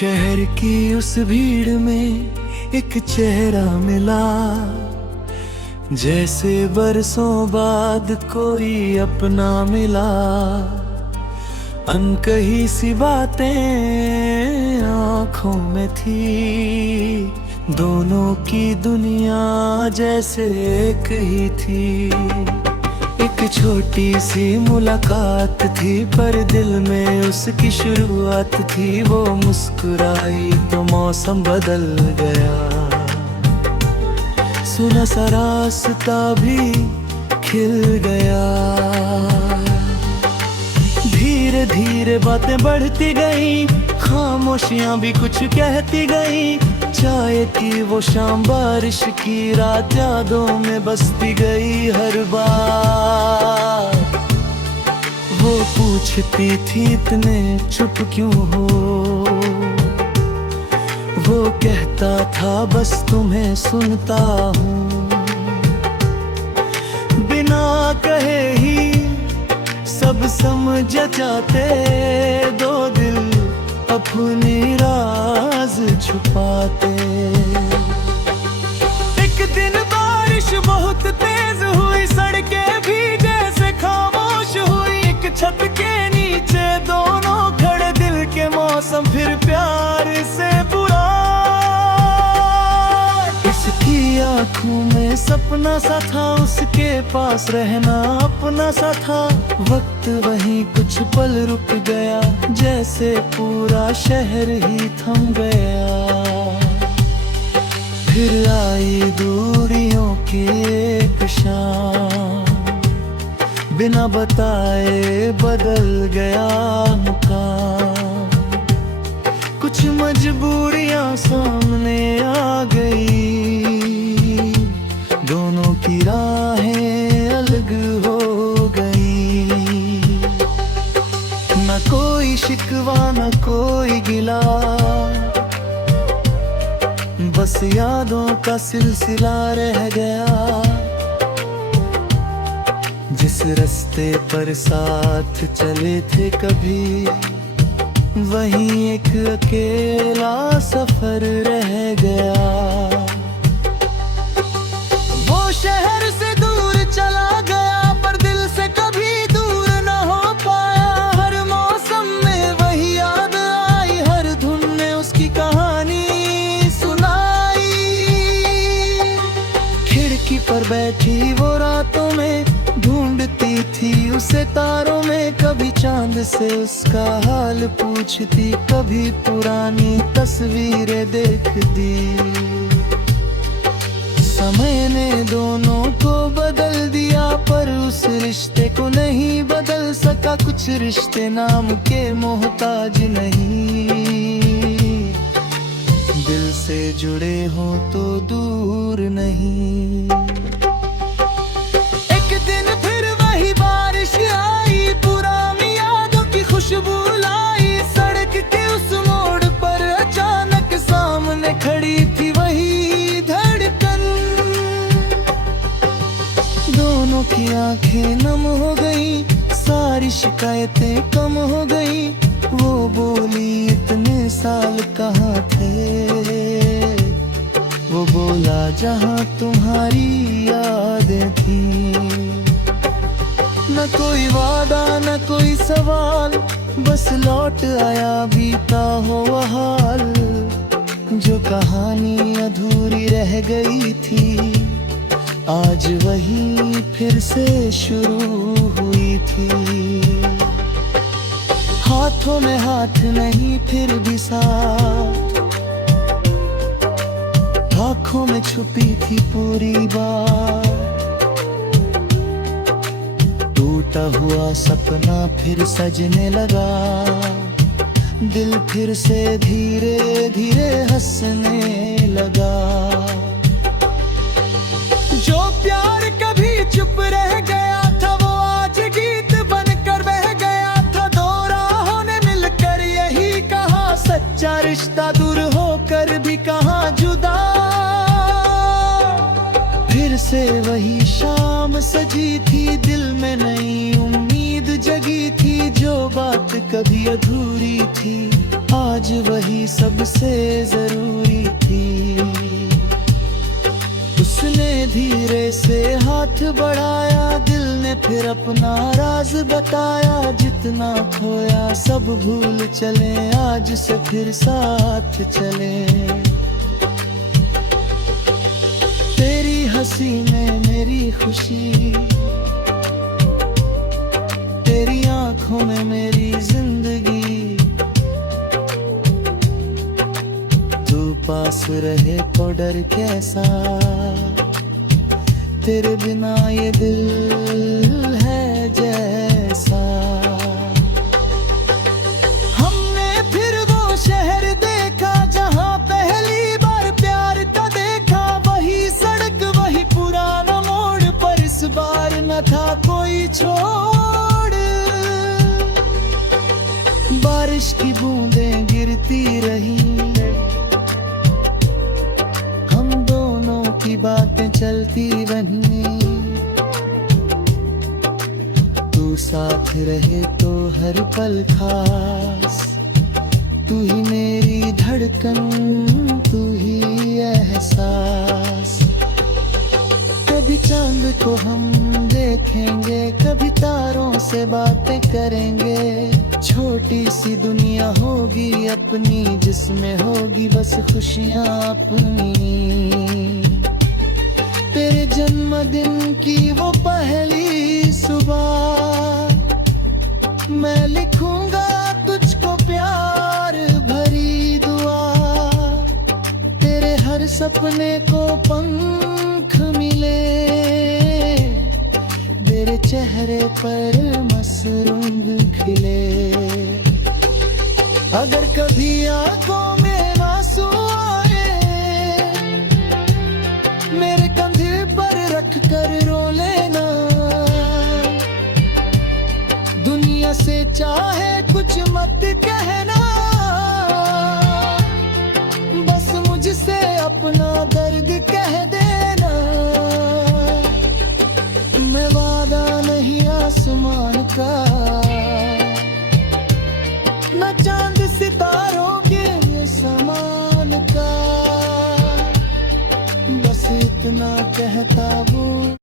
शहर की उस भीड़ में एक चेहरा मिला, जैसे बरसों बाद कोई अपना मिला। अनकही सी बातें आँखों में थी, दोनों की दुनिया जैसे एक ही थी। एक छोटी सी मुलाकात थी पर दिल में उसकी शुरुआत थी। वो मुस्कुराई तो मौसम बदल गया, सुना सा रास्ता भी खिल गया। धीरे धीरे बातें बढ़ती गई, खामोशियां भी कुछ कहती गई। चाय की वो शाम, बारिश की रात यादों में बसती गई। हर बार वो पूछती थी इतने चुप क्यों हो, वो कहता था बस तुम्हें सुनता हूँ। बिना कहे ही सब समझ जाते, दो दिल अपनी राज छुपाते। एक दिन बारिश बहुत तेज हुई, सड़कें भी जैसे खामोश हुई। एक छत के नीचे दोनों खड़े, दिल के मौसम फिर प्यार से बुरा। इसकी आँखों में सपना सा था, उसके पास रहना अपना सा था। वक्त वहीं कुछ पल रुक गया, जैसे पूरा शहर ही थम गया। फिर आई दूरियों की एक शाम, बिना बताए बदल गया मुकाम। कुछ मजबूरियां सामने आ गई, दोनों की राहें अलग हो गई। न कोई शिकवा न कोई गिला, बस यादों का सिलसिला रह गया। जिस रास्ते पर साथ चले थे कभी, वहीं एक अकेला सफर रह गया। वो शहर से दूर चला गया, पर दिल से कभी दूर न हो पाया। हर मौसम में वही याद आई, हर धुन में उसकी कहानी सुनाई। खिड़की पर बैठी वो रातों में ढूंढती थी उसे तारों में। कभी चांद से उसका हाल पूछती, कभी पुरानी तस्वीरें देखती। समय ने दोनों को बदल दिया, पर उस रिश्ते को नहीं बदल सका। कुछ रिश्ते नाम के मोहताज नहीं, दिल से जुड़े हो तो दूर नहीं। एक दिन फिर वही बारिश आई, पुरानी यादों की खुशबू लाई। सड़क के उस मोड़ पर अचानक सामने खड़ी थी वही धड़कन। दोनों की आंखें नम हो गई, सारी शिकायतें कम हो गई। वो बोली इतने साल कहाँ थे, वो बोला जहाँ तुम्हारी यादें थी। न कोई वादा न कोई सवाल, बस लौट आया बीता हुआ हाल। जो कहानी अधूरी रह गई थी, आज वही फिर से शुरू हुई थी। हाथों में हाथ नहीं फिर भी साथ, आँखों में छुपी थी पूरी बात। टूटा हुआ सपना फिर सजने लगा, दिल फिर से धीरे धीरे हंसने लगा। जो प्यार कभी चुप रह गया था, वो आज गीत बनकर बह गया था। दो राहों ने मिलकर यही कहा, सच्चा रिश्ता दूर होकर भी कहाँ जुदा। फिर से वही शाम सजी थी, दिल में नई उम्मीद जगी थी। जो बात कभी अधूरी थी, आज वही सबसे जरूरी थी। उसने धीरे से हाथ बढ़ाया, दिल ने फिर अपना राज बताया। जितना खोया सब भूल चले, आज से फिर साथ चले। तेरी हंसी में मेरी खुशी, तेरी आंखों में मेरी जिंदगी। तू पास रहे तो डर कैसा, तेरे बिना ये दिल है जैसा। हमने फिर वो शहर देखा जहां पहली बार प्यार का देखा। वही सड़क वही पुराना मोड़, पर इस बार न था कोई छोड़। बारिश की बूंदें गिरती रही, हम दोनों की बातें चलती रही। तू साथ रहे तो हर पल खास, तू ही मेरी धड़कन, तू ही एहसास। कभी चांद को हम देखेंगे, कभी तारों से बातें करेंगे। छोटी सी दुनिया होगी अपनी, जिसमें होगी बस खुशियाँ अपनी। तेरे जन्मदिन की वो पहली सुबह, मैं लिखूंगा तुझको प्यार भरी दुआ। तेरे हर सपने को पंख मिले, तेरे चेहरे पर मसरूम खिले। अगर कभी आंखों में आंसू आए, मेरे कंधे पर रख कर रो लेना। दुनिया से चाहे कुछ मत कहना, बस मुझसे अपना दर्द कह दे।